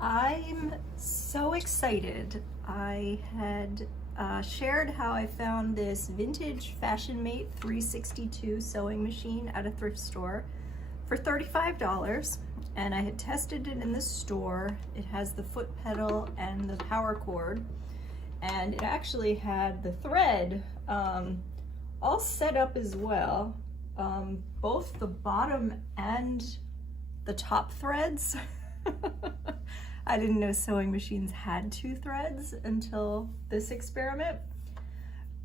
I'm so excited. I had shared how I found this vintage Fashion Mate 362 sewing machine at a thrift store for $35, and I had tested it in the store. It has the foot pedal and the power cord, and it actually had the thread all set up as well, both the bottom and the top threads. I didn't know sewing machines had two threads until this experiment,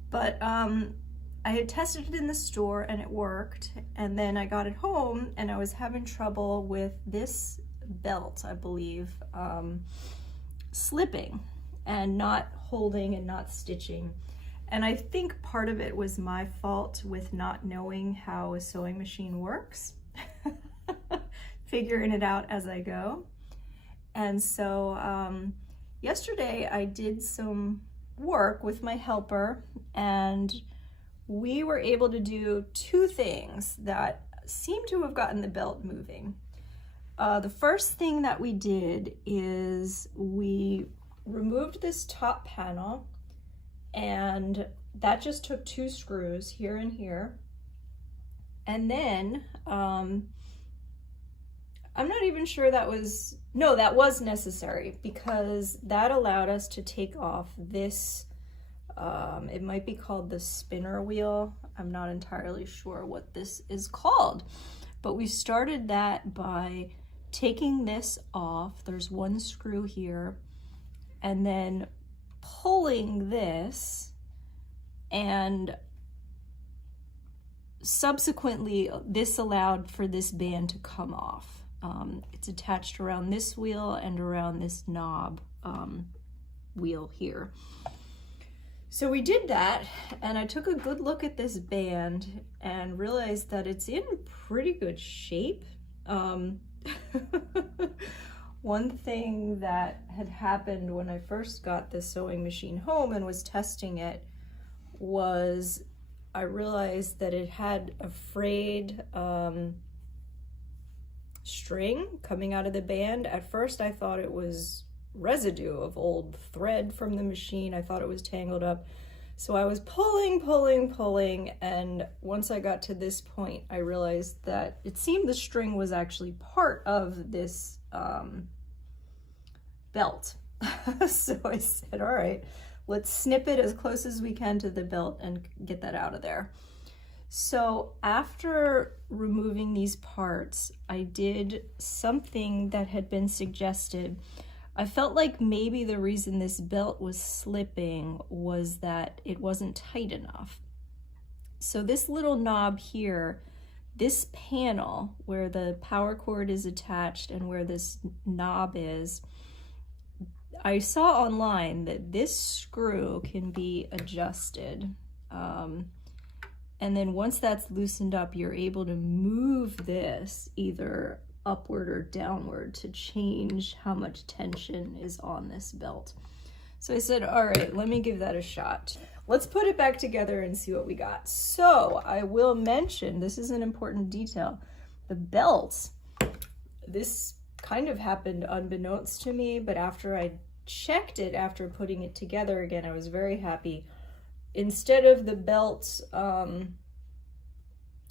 but I had tested it in the store and it worked, and then I got it home and I was having trouble with this belt, I believe, slipping and not holding and not stitching. And I think part of it was my fault with not knowing how a sewing machine works, figuring it out as I go. And so yesterday I did some work with my helper, and we were able to do two things that seem to have gotten the belt moving. The first thing that we did is we removed this top panel, and that just took two screws here and here. And then I'm not even sure that was, no, that was necessary, because that allowed us to take off this, it might be called the spinner wheel. I'm not entirely sure what this is called, but we started that by taking this off. There's one screw here, and then pulling this, and subsequently this allowed for this band to come off. It's attached around this wheel and around this knob wheel here. So we did that, and I took a good look at this band and realized that it's in pretty good shape. One thing that had happened when I first got the sewing machine home and was testing it was I realized that it had a frayed string coming out of the band. At first I thought it was residue of old thread from the machine. I thought it was tangled up. So I was pulling, and once I got to this point, I realized that it seemed the string was actually part of this belt. So I said, all right, let's snip it as close as we can to the belt and get that out of there. So after removing these parts, I did something that had been suggested. I felt like maybe the reason this belt was slipping was that it wasn't tight enough. So this little knob here, this panel where the power cord is attached and where this knob is, I saw online that this screw can be adjusted. And then once that's loosened up, you're able to move this either upward or downward to change how much tension is on this belt. So I said, all right, let me give that a shot. Let's put it back together and see what we got. So I will mention, this is an important detail, the belt, this kind of happened unbeknownst to me, but after I checked it, after putting it together again, I was very happy. Instead of the belt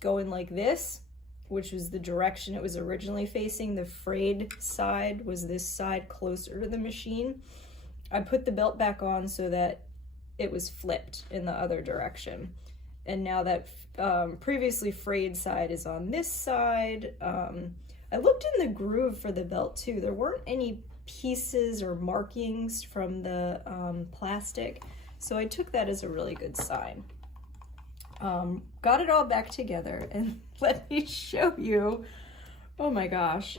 going like this, which was the direction it was originally facing, the frayed side was this side closer to the machine, I put the belt back on so that it was flipped in the other direction. And now that previously frayed side is on this side. I looked in the groove for the belt too. There weren't any pieces or markings from the plastic. So I took that as a really good sign. Got it all back together, and let me show you, oh my gosh,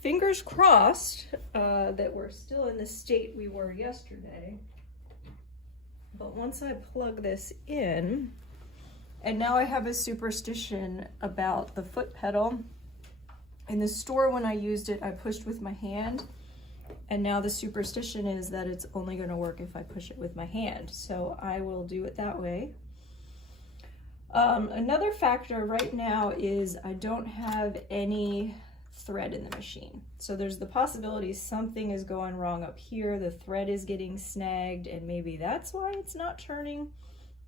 fingers crossed that we're still in the state we were yesterday. But once I plug this in, and now I have a superstition about the foot pedal. In the store when I used it, I pushed with my hand. And now the superstition is that it's only going to work if I push it with my hand. So I will do it that way. Another factor right now is I don't have any thread in the machine. So there's the possibility something is going wrong up here, the thread is getting snagged, and maybe that's why it's not turning,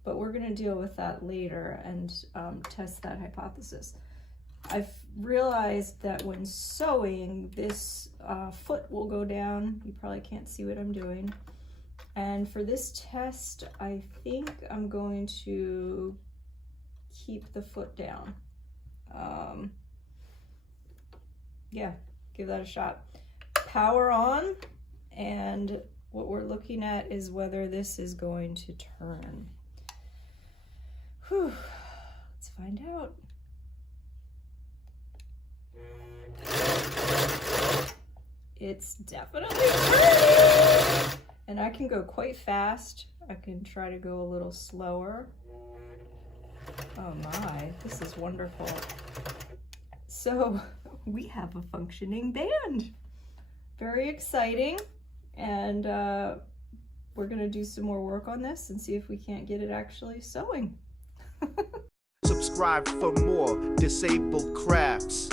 but we're going to deal with that later and test that hypothesis. I've realized that when sewing, this foot will go down. You probably can't see what I'm doing. And for this test, I think I'm going to keep the foot down. Yeah, give that a shot. Power on, and what we're looking at is whether this is going to turn. Whew, let's find out. It's definitely turning! And I can go quite fast. I can try to go a little slower. Oh my, this is wonderful. So we have a functioning band. Very exciting. And we're gonna do some more work on this and see if we can't get it actually sewing. Subscribe for more disabled crafts.